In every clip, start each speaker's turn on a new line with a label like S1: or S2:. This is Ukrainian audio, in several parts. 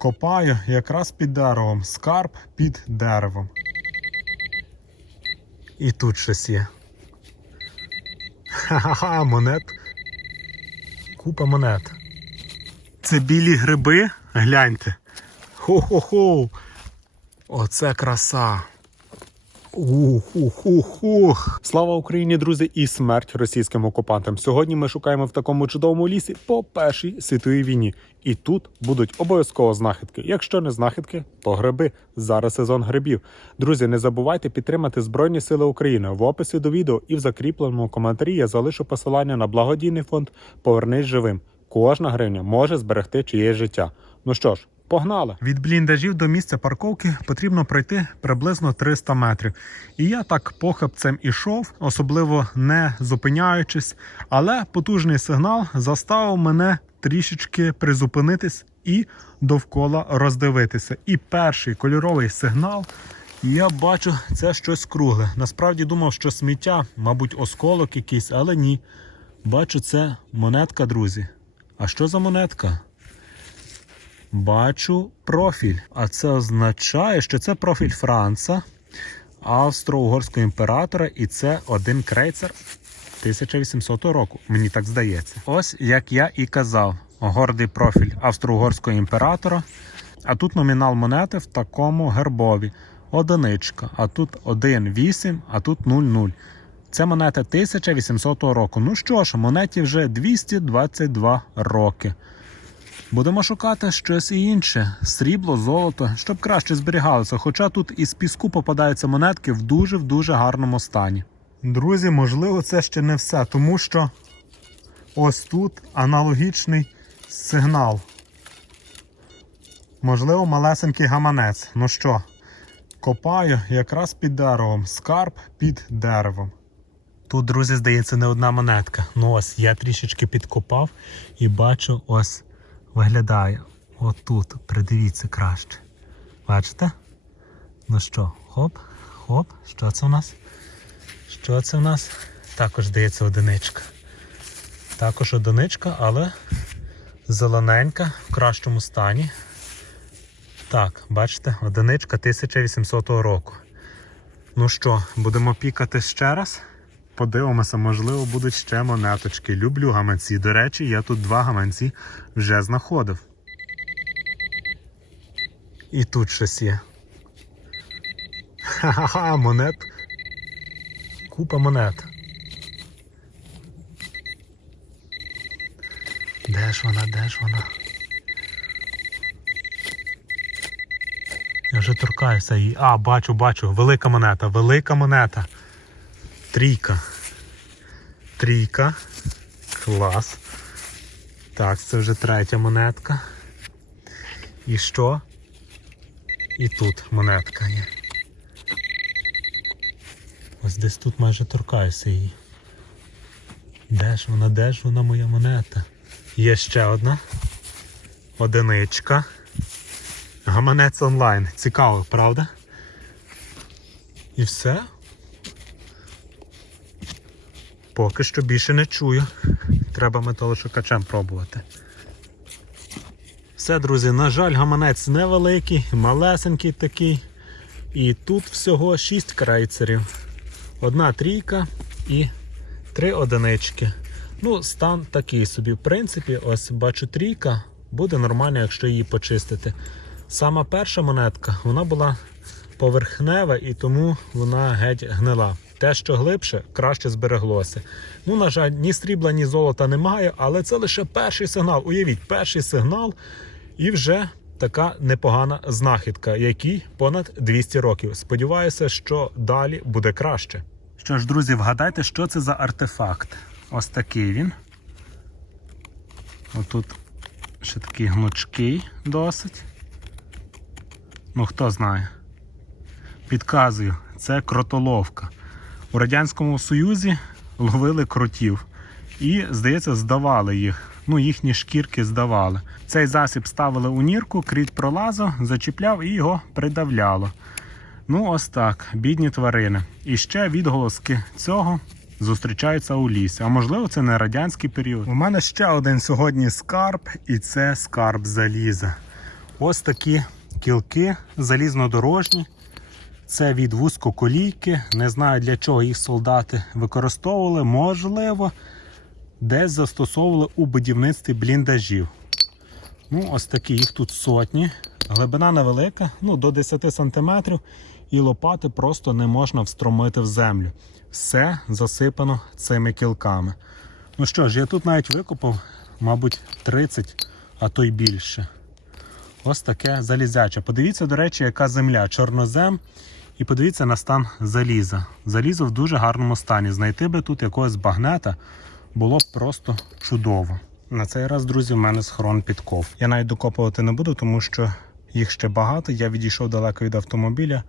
S1: Копаю якраз під деревом, скарб під деревом. І тут щось є. Ха-ха-ха, монет. Купа монет. Це білі гриби, гляньте. Хо-хо-хо! Оце краса. Ух, ух, ух, ух. Слава Україні, друзі, і смерть російським окупантам. Сьогодні ми шукаємо в такому чудовому лісі по першій світовій війні. І тут будуть обов'язково знахідки. Якщо не знахідки, то гриби. Зараз сезон грибів. Друзі, не забувайте підтримати Збройні Сили України в описі до відео і в закріпленому коментарі. Я залишу посилання на благодійний фонд Повернись живим. Кожна гривня може зберегти чиєсь життя. Ну що ж. Погнали! Від бліндажів до місця парковки потрібно пройти приблизно 300 метрів. І я так похапцем ішов, особливо не зупиняючись, але потужний сигнал заставив мене трішечки призупинитись і довкола роздивитися. І перший кольоровий сигнал. Я бачу, це щось кругле. Насправді думав, що сміття, мабуть, осколок якийсь, але ні. Бачу, це монетка, друзі. А що за монетка? бачу профіль. А це означає, що це профіль Франца, австро-угорського імператора, і це один крейцер 1800 року. Мені так здається. Ось як я і казав, гордий профіль австро-угорського імператора. А тут номінал монети в такому гербові. Одиничка. А тут 1,8, а тут 0,0. Це монета 1800 року. Ну що ж, монеті вже 222 роки. Будемо шукати щось інше: срібло, золото, щоб краще зберігалося. Хоча тут із піску попадаються монетки в дуже в дуже гарному стані. Друзі, можливо, це ще не все, тому що ось тут аналогічний сигнал. Можливо, малесенький гаманець. Ну що, копаю якраз під деревом, скарб під деревом. Тут, друзі, здається, не одна монетка. Ну ось я трішечки підкопав і бачу ось виглядає отут. Придивіться краще. Бачите? Ну що, хоп, хоп, що це у нас? Що це у нас? Також здається одиничка. Також одиничка, але зелененька в кращому стані. Так, бачите, одиничка 1800 року. Ну що, будемо пікати ще раз подивимося, можливо, будуть ще монеточки. Люблю гаманці. До речі, я тут два гаманці вже знаходив. І тут щось є. Ха-ха-ха, монет. Купа монет. Де ж вона, де ж вона? Я вже торкаюся її. А, бачу, бачу. Велика монета, велика монета. Трійка. Трійка. Клас. Так, це вже третя монетка. І що? І тут монетка є. Ось десь тут майже торкаюся її. Де ж вона, де ж вона моя монета? Є ще одна. Одиничка. Гаманець онлайн. Цікаво, правда? І все. Поки що більше не чую. Треба металошукачем пробувати. Все, друзі, на жаль, гаманець невеликий, малесенький такий. І тут всього 6 крейцерів. Одна трійка і три одинички. Ну, стан такий собі. В принципі, ось бачу трійка, буде нормально, якщо її почистити. Сама перша монетка вона була поверхнева і тому вона геть гнила. Те, що глибше, краще збереглося. Ну, на жаль, ні срібла, ні золота немає, але це лише перший сигнал. Уявіть, перший сигнал і вже така непогана знахідка, якій понад 200 років. Сподіваюся, що далі буде краще. Що ж, друзі, вгадайте, що це за артефакт. Ось такий він. Отут ще такий гнучкий досить. Ну, хто знає. Підказую, це кротоловка. У Радянському Союзі ловили крутів, і, здається, здавали їх. Ну, їхні шкірки здавали. Цей засіб ставили у нірку, кріт пролазив, зачіпляв і його придавляло. Ну, ось так, бідні тварини. І ще відголоски цього зустрічаються у лісі. А можливо, це не радянський період. У мене ще один сьогодні скарб, і це скарб заліза. Ось такі кілки залізнодорожні. Це від вузькоколійки. Не знаю, для чого їх солдати використовували, можливо, десь застосовували у будівництві бліндажів. Ну, Ось такі їх тут сотні. Глибина невелика, ну до 10 см, і лопати просто не можна встромити в землю. Все засипано цими кілками. Ну що ж, я тут навіть викопав, мабуть, 30, а то й більше. Ось таке залізяче. Подивіться, до речі, яка земля чорнозем. І подивіться на стан заліза. Залізо в дуже гарному стані. Знайти би тут якогось багнета було б просто чудово. На цей раз, друзі, в мене схорон підков. Я навіть докопувати не буду, тому що їх ще багато. Я відійшов далеко від автомобіля,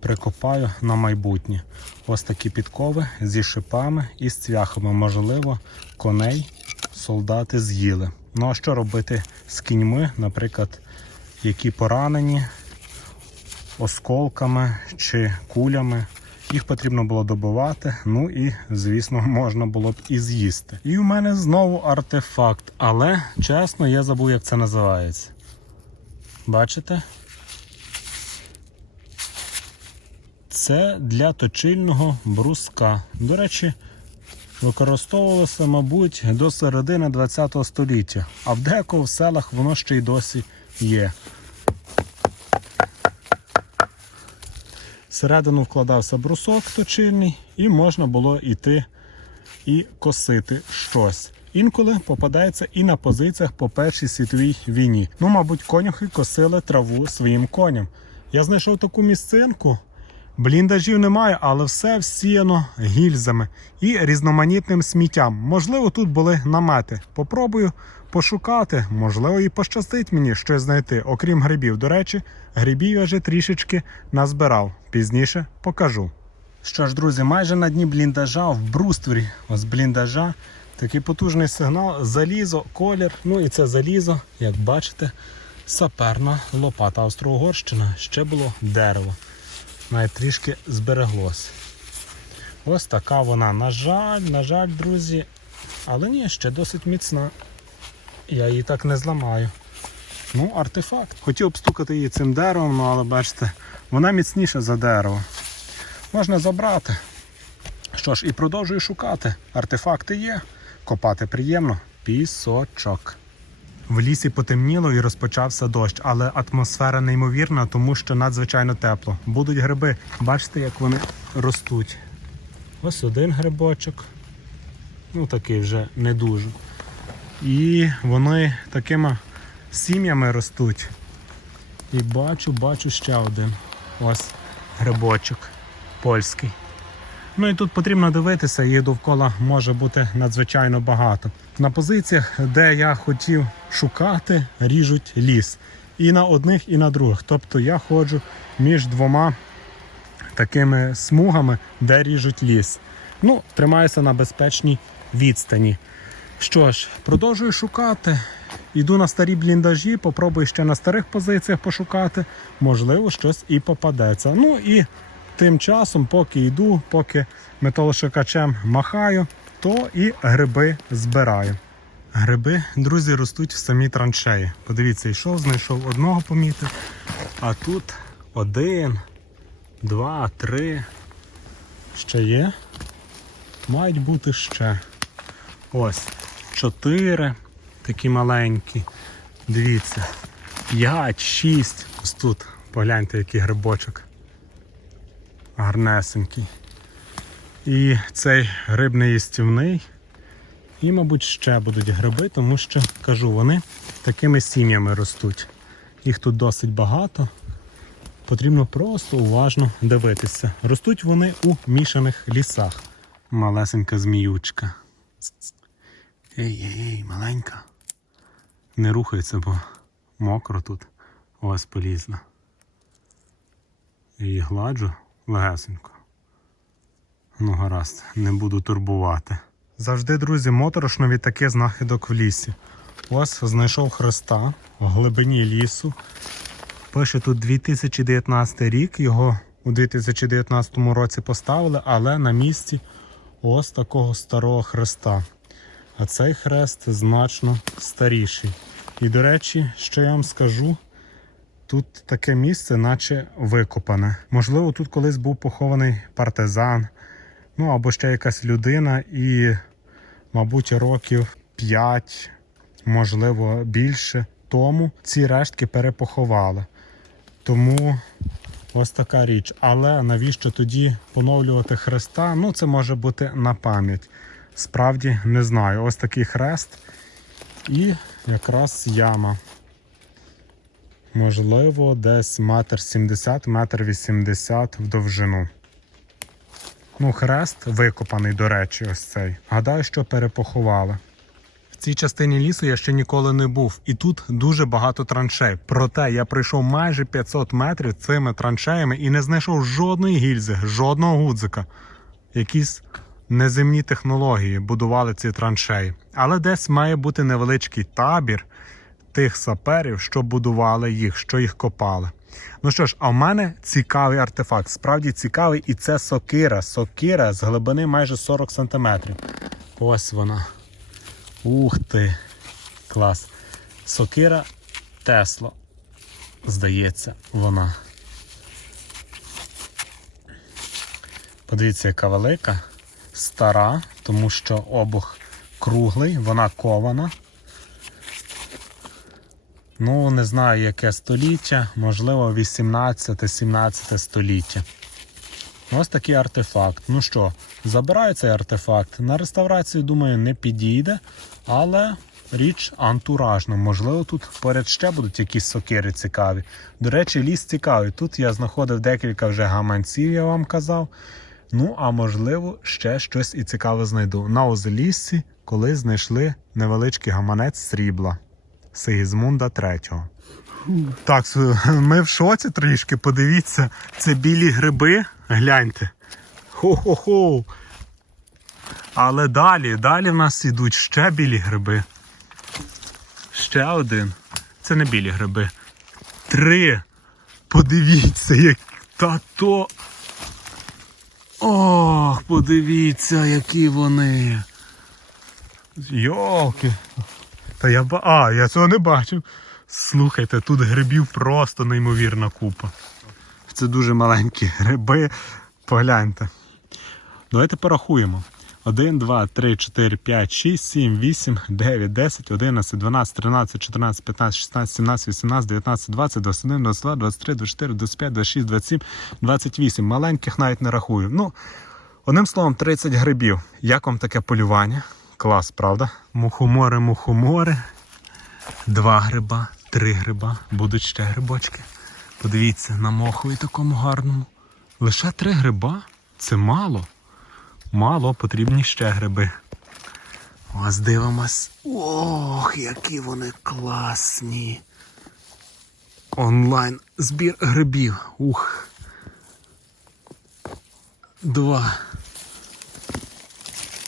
S1: прикопаю на майбутнє. Ось такі підкови зі шипами і з цвяхами. Можливо, коней солдати з'їли. Ну а що робити з кіньми, наприклад, які поранені, осколками чи кулями. Їх потрібно було добивати, ну і, звісно, можна було б і з'їсти. І у мене знову артефакт, але чесно, я забув, як це називається. Бачите? Це для точильного бруска. До речі, використовувалося, мабуть, до середини ХХ століття, а в декого в селах воно ще й досі є. Всередину вкладався брусок точильний, і можна було йти і косити щось. Інколи попадається і на позиціях по Першій світовій війні. Ну, мабуть, конюхи косили траву своїм коням. Я знайшов таку місцинку. Бліндажів немає, але все всіяно гільзами і різноманітним сміттям. Можливо, тут були намети. Попробую пошукати, можливо, і пощастить мені щось знайти, окрім грибів. До речі, грибів я вже трішечки назбирав. Пізніше покажу. Що ж, друзі, майже на дні бліндажа в брустворі Ось бліндажа такий потужний сигнал, залізо, колір. Ну і це залізо, як бачите, саперна лопата Австро-Угорщина ще було дерево навіть трішки збереглося. Ось така вона, на жаль, на жаль, друзі, але ні, ще досить міцна. Я її так не зламаю. Ну, артефакт. Хотів обстукати її цим деревом, ну, але бачите, вона міцніша за дерево. Можна забрати. Що ж, і продовжую шукати. Артефакти є, копати приємно. Пісочок. В лісі потемніло і розпочався дощ, але атмосфера неймовірна, тому що надзвичайно тепло. Будуть гриби. Бачите, як вони ростуть. Ось один грибочок. Ну такий вже не дуже. І вони такими сім'ями ростуть. І бачу, бачу ще один ось грибочок польський. Ну і тут потрібно дивитися, їх довкола може бути надзвичайно багато на позиціях, де я хотів шукати, ріжуть ліс. І на одних, і на других. Тобто я ходжу між двома такими смугами, де ріжуть ліс. Ну, Тримаюся на безпечній відстані. Що ж, продовжую шукати. йду на старі бліндажі, попробую ще на старих позиціях пошукати, можливо, щось і попадеться. Ну і тим часом, поки йду, поки металошукачем махаю то і гриби збираю. Гриби, друзі, ростуть в самій траншеї. Подивіться, йшов, знайшов одного помітив. А тут один, два, три. Ще є. Мають бути ще. Ось. Чотири. Такі маленькі. Дивіться. П'ять, шість. Ось тут. Погляньте, який грибочок. Гарнесенький. І цей грибний істівний. І, мабуть, ще будуть гриби, тому що, кажу, вони такими сім'ями ростуть. Їх тут досить багато. Потрібно просто уважно дивитися. Ростуть вони у мішаних лісах. Малесенька зміючка. Ей-ей-ей, маленька. Не рухається, бо мокро тут у вас полізно. Її гладжу легесенько. Ну, гаразд, не буду турбувати. Завжди, друзі, моторошно від таких знахідок в лісі. Ось знайшов хреста в глибині лісу. Пише тут 2019 рік, його у 2019 році поставили, але на місці ось такого старого хреста. А цей хрест значно старіший. І, до речі, що я вам скажу, тут таке місце, наче викопане. Можливо, тут колись був похований партизан. Ну або ще якась людина і, мабуть, років 5, можливо, більше тому ці рештки перепоховали. Тому ось така річ. Але навіщо тоді поновлювати хреста? Ну, це може бути на пам'ять. Справді не знаю. Ось такий хрест і якраз яма. Можливо, десь метр 70, метр 80 в довжину. Ну, хрест викопаний, до речі, ось цей. Гадаю, що перепоховали. В цій частині лісу я ще ніколи не був, і тут дуже багато траншей. Проте я пройшов майже 500 метрів цими траншеями і не знайшов жодної гільзи, жодного гудзика. Якісь неземні технології будували ці траншеї. Але десь має бути невеличкий табір тих саперів, що будували їх, що їх копали. Ну що ж, а в мене цікавий артефакт, справді цікавий, і це сокира. Сокира з глибини майже 40 см. Ось вона. Ух ти! Клас. Сокира Тесло. Здається, вона. Подивіться, яка велика, стара, тому що обух круглий, вона кована. Ну, не знаю, яке століття, можливо, 18-17 століття. Ось такий артефакт. Ну що, забираю цей артефакт. На реставрацію, думаю, не підійде, але річ антуражна. Можливо, тут поряд ще будуть якісь сокири цікаві. До речі, ліс цікавий. Тут я знаходив декілька вже гаманців, я вам казав. Ну, а можливо, ще щось і цікаве знайду. На озеліссі, коли знайшли невеличкий гаманець срібла. Сигізмунда III. Так, ми в шоці трішки, подивіться, це білі гриби, гляньте. Хо-хо-хо. Але далі, далі в нас ідуть ще білі гриби. Ще один. Це не білі гриби. Три. Подивіться, як та то. Ох, подивіться, які вони. Йолки. Та я А, я цього не бачив. Слухайте, тут грибів просто неймовірна купа. Це дуже маленькі гриби. Погляньте. Давайте порахуємо. 1, 2, 3, 4, 5, 6, 7, 8, 9, 10, 11, 12, 13, 14, 15, 16, 17, 18, 19, 20, 21, 22, 23, 24, 25, 26, 27, 28. Маленьких навіть не рахую. Ну, одним словом, 30 грибів. Як вам таке полювання? Клас, правда? Мухомори, мухомори. Два гриба, три гриба, будуть ще грибочки. Подивіться, на моху і такому гарному. Лише три гриба? Це мало. Мало, потрібні ще гриби. Ось дивимось. Ох, які вони класні. Онлайн збір грибів. Ух. Два.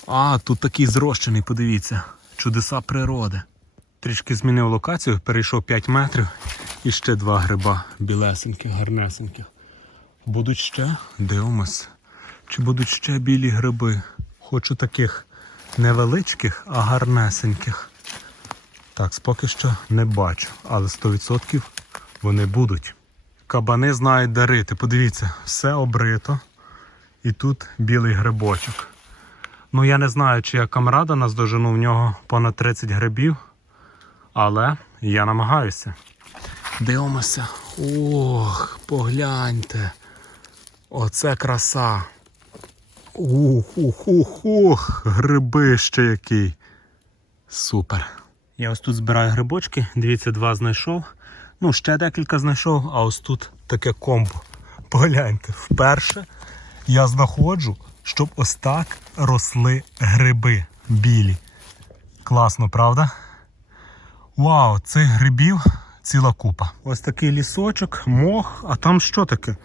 S1: А, тут такий зрощений, подивіться, чудеса природи. Трішки змінив локацію, перейшов 5 метрів і ще два гриба білесеньких, гарнесеньких. Будуть ще, дивимось. Чи будуть ще білі гриби? Хочу таких невеличких, а гарнесеньких. Так, поки що не бачу, але 100% вони будуть. Кабани знають дарити. Подивіться, все обрито. І тут білий грибочок. Ну, я не знаю, чи я камрада наздожену в нього понад 30 грибів, але я намагаюся. Дивимося. Ох, погляньте. Оце краса. Ух-ух-ух-ух, гриби ще який. Супер. Я ось тут збираю грибочки, дивіться, два знайшов. Ну, ще декілька знайшов, а ось тут таке комбо. Погляньте, вперше я знаходжу щоб ось так росли гриби білі. Класно, правда? Вау, цих грибів ціла купа. Ось такий лісочок, мох, а там що таке?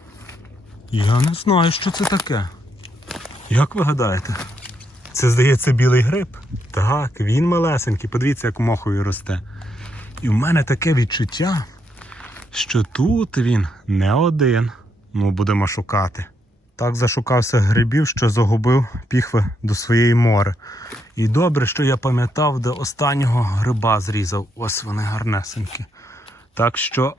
S1: Я не знаю, що це таке. Як ви гадаєте? Це, здається, білий гриб. Так, він малесенький. Подивіться, як мохові росте. І в мене таке відчуття, що тут він не один. Ну, будемо шукати. Так зашукався грибів, що загубив піхви до своєї мори. І добре, що я пам'ятав, де останнього гриба зрізав. Ось вони гарнесенькі. Так що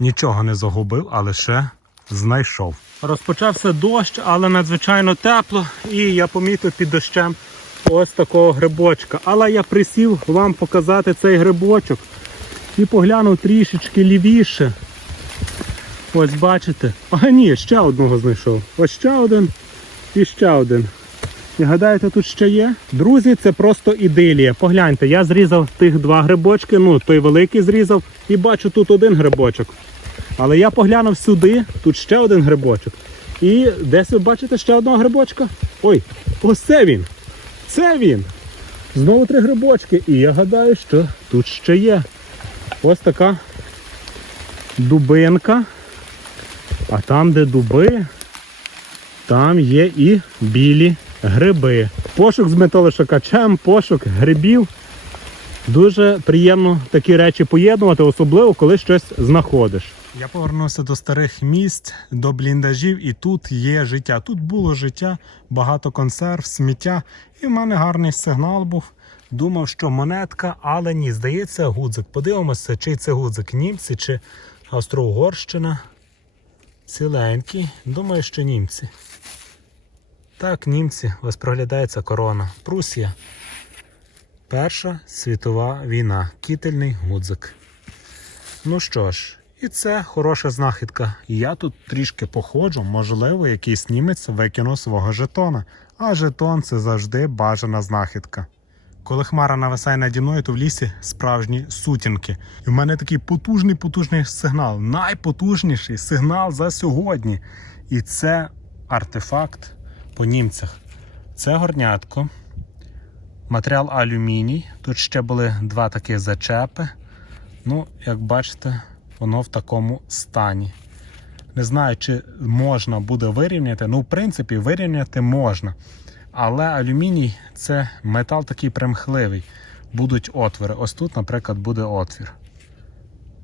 S1: нічого не загубив, а лише знайшов. Розпочався дощ, але надзвичайно тепло. І я помітив під дощем ось такого грибочка. Але я присів вам показати цей грибочок і поглянув трішечки лівіше. Ось бачите. А ні, ще одного знайшов. Ось ще один і ще один. І гадаєте, тут ще є? Друзі, це просто ідилія. Погляньте, я зрізав тих два грибочки, ну той великий зрізав, і бачу тут один грибочок. Але я поглянув сюди, тут ще один грибочок. І десь ви бачите ще одного грибочка. Ой, ось це він! Це він! Знову три грибочки. І я гадаю, що тут ще є. Ось така дубинка. А там, де дуби, там є і білі гриби. Пошук з металошукачем, пошук грибів. Дуже приємно такі речі поєднувати, особливо коли щось знаходиш. Я повернувся до старих місць, до бліндажів, і тут є життя. Тут було життя, багато консерв, сміття. І в мене гарний сигнал був. Думав, що монетка, але ні, здається, гудзик. Подивимося, чий це гудзик, німці чи Австро-Угорщина. Ціленькі, думаю, що німці. Так, німці ось проглядається корона. Прусія. Перша світова війна. Кітельний гудзик. Ну що ж, і це хороша знахідка. Я тут трішки походжу, можливо, якийсь німець викинув свого жетона. А жетон це завжди бажана знахідка. Коли хмара нависає наді мною, то в лісі справжні сутінки. І в мене такий потужний потужний сигнал. Найпотужніший сигнал за сьогодні. І це артефакт по німцях. Це горнятко. Матеріал алюміній. Тут ще були два такі зачепи. Ну, як бачите, воно в такому стані. Не знаю, чи можна буде вирівняти. Ну, в принципі, вирівняти можна. Але алюміній це метал такий примхливий. Будуть отвори. Ось тут, наприклад, буде отвір.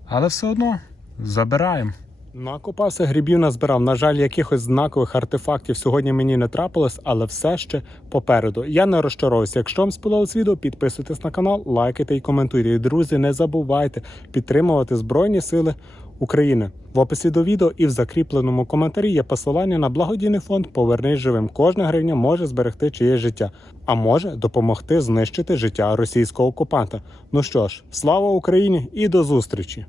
S1: Але все одно забираємо. Накопався грибів назбирав. На жаль, якихось знакових артефактів сьогодні мені не трапилось, але все ще попереду. Я не розчаровуюся. Якщо вам сподобалось відео, підписуйтесь на канал, лайкайте і коментуйте. І, Друзі, не забувайте підтримувати Збройні Сили України. В описі до відео і в закріпленому коментарі є посилання на благодійний фонд Поверни живим. Кожна гривня може зберегти чиє життя, а може допомогти знищити життя російського окупанта. Ну що ж, слава Україні і до зустрічі!